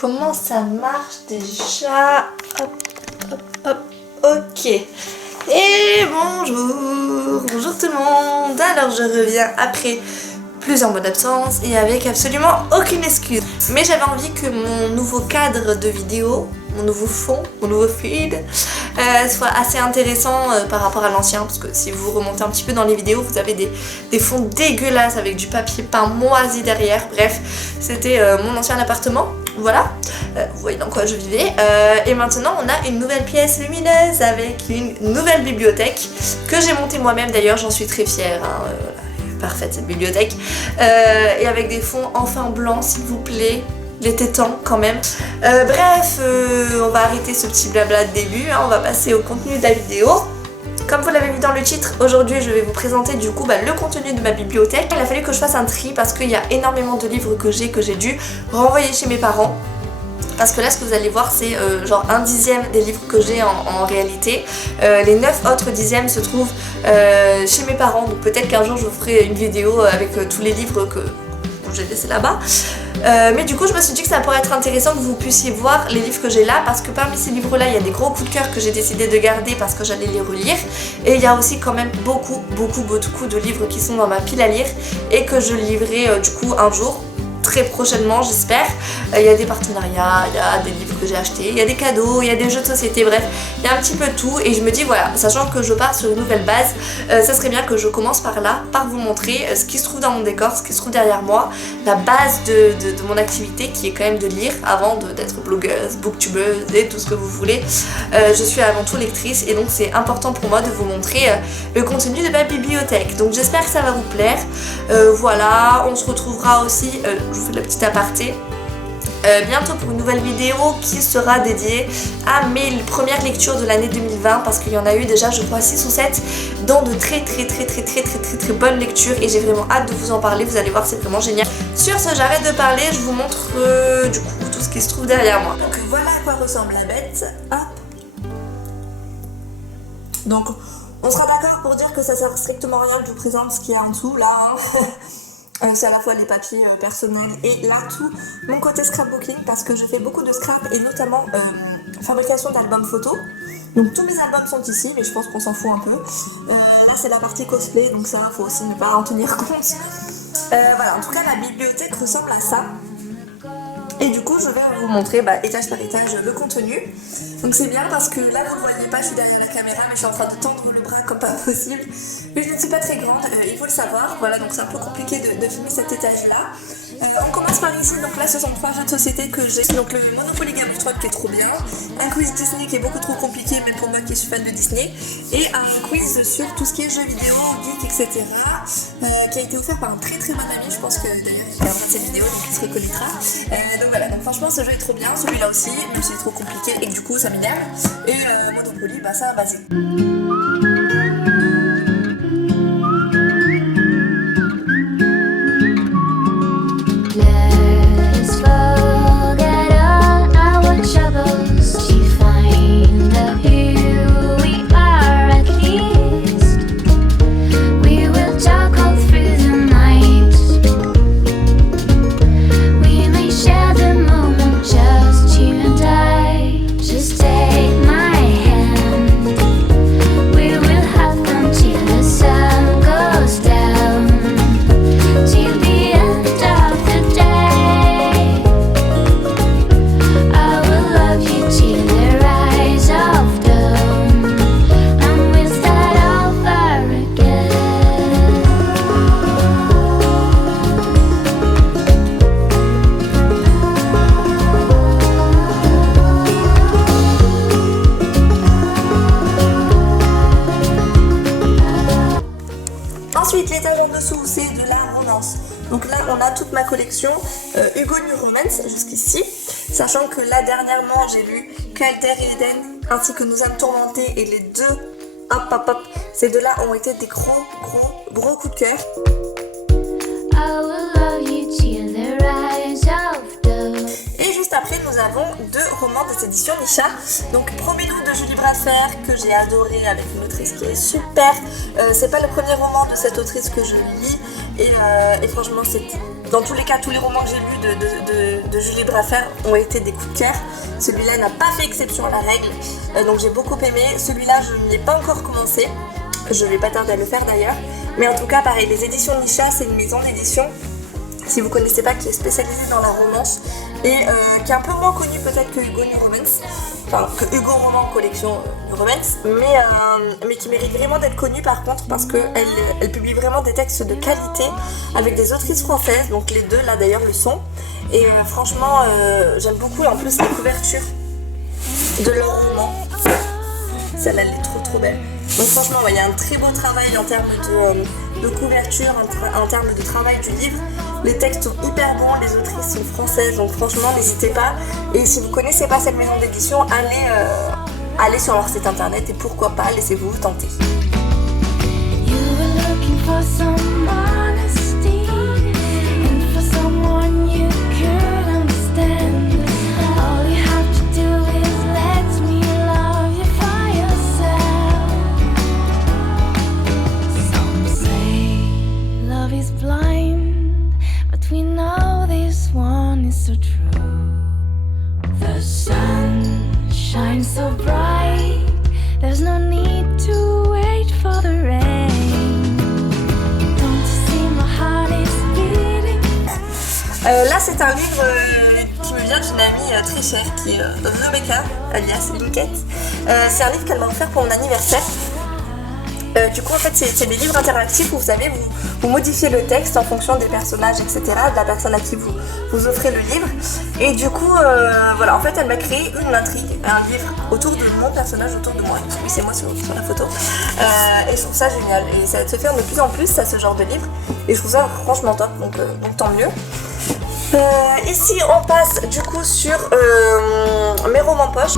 Comment ça marche déjà? Hop, hop, hop, ok. Et bonjour tout le monde. Alors je reviens après plusieurs mois d'absence et avec absolument aucune excuse. Mais j'avais envie que mon nouveau cadre de vidéo, mon nouveau fond, mon nouveau feed soit assez intéressant par rapport à l'ancien, parce que si vous remontez un petit peu dans les vidéos, vous avez des fonds dégueulasses avec du papier peint moisi derrière. Bref, c'était mon ancien appartement. Voilà, vous voyez dans quoi je vivais. Et maintenant on a une nouvelle pièce lumineuse avec une nouvelle bibliothèque que j'ai montée moi-même d'ailleurs, j'en suis très fière. Parfaite cette bibliothèque. Et avec des fonds enfin blancs s'il vous plaît. Il était temps quand même. Bref, on va arrêter ce petit blabla de début, hein, on va passer au contenu de la vidéo. Comme vous l'avez vu dans le titre, aujourd'hui je vais vous présenter du coup le contenu de ma bibliothèque. Il a fallu que je fasse un tri parce qu'il y a énormément de livres que j'ai dû renvoyer chez mes parents. Parce que là ce que vous allez voir c'est genre 1/10 des livres que j'ai en réalité. Les 9 autres dixièmes se trouvent chez mes parents. Donc peut-être qu'un jour je vous ferai une vidéo avec tous les livres que j'ai laissés là-bas. Mais du coup je me suis dit que ça pourrait être intéressant que vous puissiez voir les livres que j'ai là, parce que parmi ces livres là il y a des gros coups de cœur que j'ai décidé de garder parce que j'allais les relire, et il y a aussi quand même beaucoup de livres qui sont dans ma pile à lire et que je liverai du coup un jour, très prochainement j'espère. Il y a des partenariats, il y a des livres que j'ai achetés, il y a des cadeaux, il y a des jeux de société, bref il y a un petit peu tout, et je me dis voilà, sachant que je pars sur une nouvelle base, ça serait bien que je commence par là, par vous montrer ce qui se trouve dans mon décor, ce qui se trouve derrière moi, la base de mon activité qui est quand même de lire avant d'être blogueuse, booktubeuse et tout ce que vous voulez. Je suis avant tout lectrice et donc c'est important pour moi de vous montrer le contenu de ma bibliothèque, donc j'espère que ça va vous plaire. Voilà, on se retrouvera aussi, je vous fais la petite aparté, bientôt pour une nouvelle vidéo qui sera dédiée à mes premières lectures de l'année 2020, parce qu'il y en a eu déjà je crois 6 ou 7 dont de très bonnes lectures, et j'ai vraiment hâte de vous en parler, vous allez voir c'est vraiment génial. Sur ce j'arrête de parler, je vous montre du coup tout ce qui se trouve derrière moi. Donc voilà à quoi ressemble la bête. Hop. Donc on sera d'accord pour dire que ça sert strictement à rien que je vous présente ce qu'il y a en dessous là, hein. C'est à la fois les papiers personnels et là tout mon côté scrapbooking, parce que je fais beaucoup de scrap et notamment fabrication d'albums photos. Donc tous mes albums sont ici, mais je pense qu'on s'en fout un peu. Là c'est la partie cosplay, donc ça faut aussi ne pas en tenir compte. Voilà, en tout cas la bibliothèque ressemble à ça. Et du coup je vais vous montrer étage par étage le contenu. Donc c'est bien parce que là vous ne voyez pas, je suis derrière la caméra mais je suis en train de tendre le bras comme pas possible. Mais je ne suis pas très grande, il faut le savoir. Voilà, donc c'est un peu compliqué de filmer cet étage là. On commence par ici, donc là ce sont 3 jeux de société que j'ai. Donc le Monopoly Game of Thrones qui est trop bien, un quiz Disney qui est beaucoup trop compliqué mais pour moi qui suis fan de Disney, et un quiz sur tout ce qui est jeux vidéo, geek, etc. Qui a été offert par un très bon ami, je pense que d'ailleurs il regardera cette vidéo donc il se reconnaîtra. Donc voilà, donc franchement ce jeu est trop bien, celui-là aussi, mais c'est trop compliqué et du coup ça m'énerve. Et Monopoly, ça a basé. Ensuite, l'étage en dessous, c'est de la romance. Donc là, on a toute ma collection Hugo New Romance jusqu'ici. Sachant que là, dernièrement, j'ai lu Calder et Eden, ainsi que Nous âmes tourmentés, et les deux, ces deux-là ont été des gros coups de cœur. Et juste après, nous avons 2 romans des éditions Nisha. Donc Promets-nous de Julie Braffer, que j'ai adoré, avec une autrice qui est super. C'est pas le premier roman de cette autrice que je lis, et franchement c'est Dans tous les cas, tous les romans que j'ai lus de Julie Braffer ont été des coups de cœur. Celui-là n'a pas fait exception à la règle, donc j'ai beaucoup aimé. Celui-là, je ne l'ai pas encore commencé. Je vais pas tarder à le faire d'ailleurs. Mais en tout cas, pareil, les éditions Nisha, c'est une maison d'édition, si vous connaissez pas, qui est spécialisée dans la romance et qui est un peu moins connue peut-être que Hugo New Romance, enfin que Hugo Roman collection New Romance, mais qui mérite vraiment d'être connue par contre parce qu'elle publie vraiment des textes de qualité avec des autrices françaises, donc les deux là d'ailleurs le sont. Et franchement, j'aime beaucoup en plus les couvertures de leurs romans. Celle-là, elle est trop belle. Donc franchement, il y a un très beau travail en termes de couverture, en termes de travail du livre. Les textes sont hyper bons, les autrices sont françaises, donc franchement, n'hésitez pas. Et si vous connaissez pas cette maison d'édition, allez sur leur site internet et pourquoi pas, laissez-vous tenter. So true. The sun shines so bright. There's no need to wait for the rain. Don't you see my heart is beating? Là, c'est un livre qui me vient d'une amie très chère qui est Rebecca, alias Linkette. C'est un livre qu'elle m'a offert pour mon anniversaire. Du coup, en fait, c'est des livres interactifs où vous savez, vous modifiez le texte en fonction des personnages, etc., de la personne à qui vous offrez le livre. Et du coup, voilà, en fait, elle m'a créé une intrigue, un livre autour de mon personnage, autour de moi. Oui, c'est moi sur la photo. Et je trouve ça génial. Et ça va se faire de plus en plus, ça, ce genre de livre. Et je trouve ça franchement top, donc tant mieux. Ici, on passe du coup sur mes romans poche.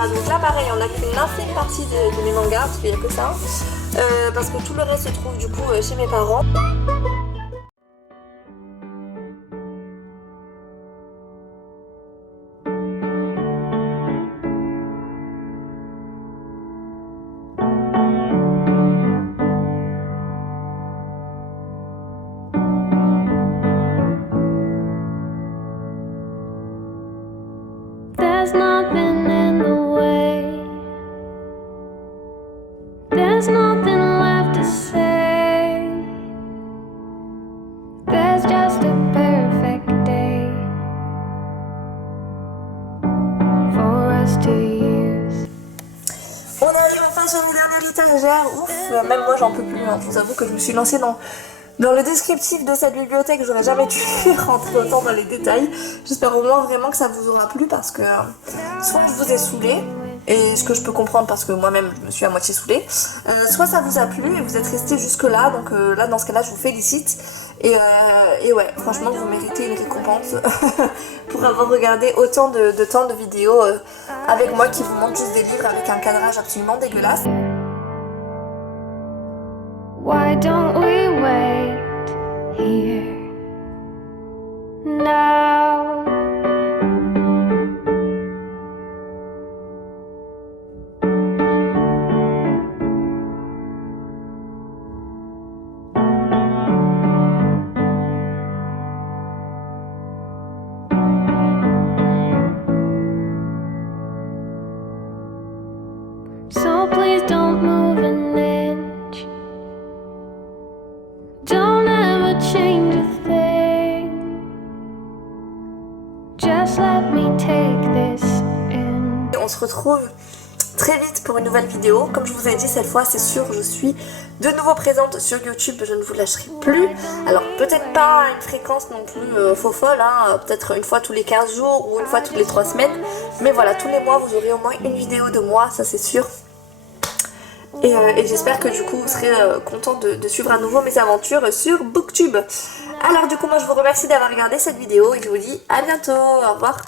Donc là pareil, on a qu'une infime partie de mes mangas, parce qu'il n'y a que ça, parce que tout le reste se trouve du coup chez mes parents. There's nothing in the way. There's nothing left to say. There's just a perfect day for us to use. On arrive enfin sur le dernier littéraire. Ouf, même moi j'en peux plus. Hein. Je vous avoue que je me suis lancée dans le descriptif de cette bibliothèque, j'aurais jamais dû rentrer autant dans les détails. J'espère au moins vraiment que ça vous aura plu parce que soit je vous ai saoulé, et ce que je peux comprendre parce que moi-même je me suis à moitié saoulée, soit ça vous a plu et vous êtes resté jusque là, donc là dans ce cas-là je vous félicite. Et ouais, franchement vous méritez une récompense pour avoir regardé autant de temps de vidéos avec moi qui vous montre juste des livres avec un cadrage absolument dégueulasse. Why don't we wait here now? So please don't move an inch. Don't ever change a thing. Just let me take this in. On se retrouve très vite pour une nouvelle vidéo. Comme je vous ai dit, cette fois c'est sûr, je suis de nouveau présente sur YouTube, je ne vous lâcherai plus. Alors peut-être pas à une fréquence non plus faux folle, hein, peut-être une fois tous les 15 jours ou une fois toutes les 3 semaines. Mais voilà, tous les mois vous aurez au moins une vidéo de moi, ça c'est sûr. Et j'espère que du coup vous serez content de suivre à nouveau mes aventures sur Booktube. Alors du coup moi je vous remercie d'avoir regardé cette vidéo et je vous dis à bientôt, au revoir.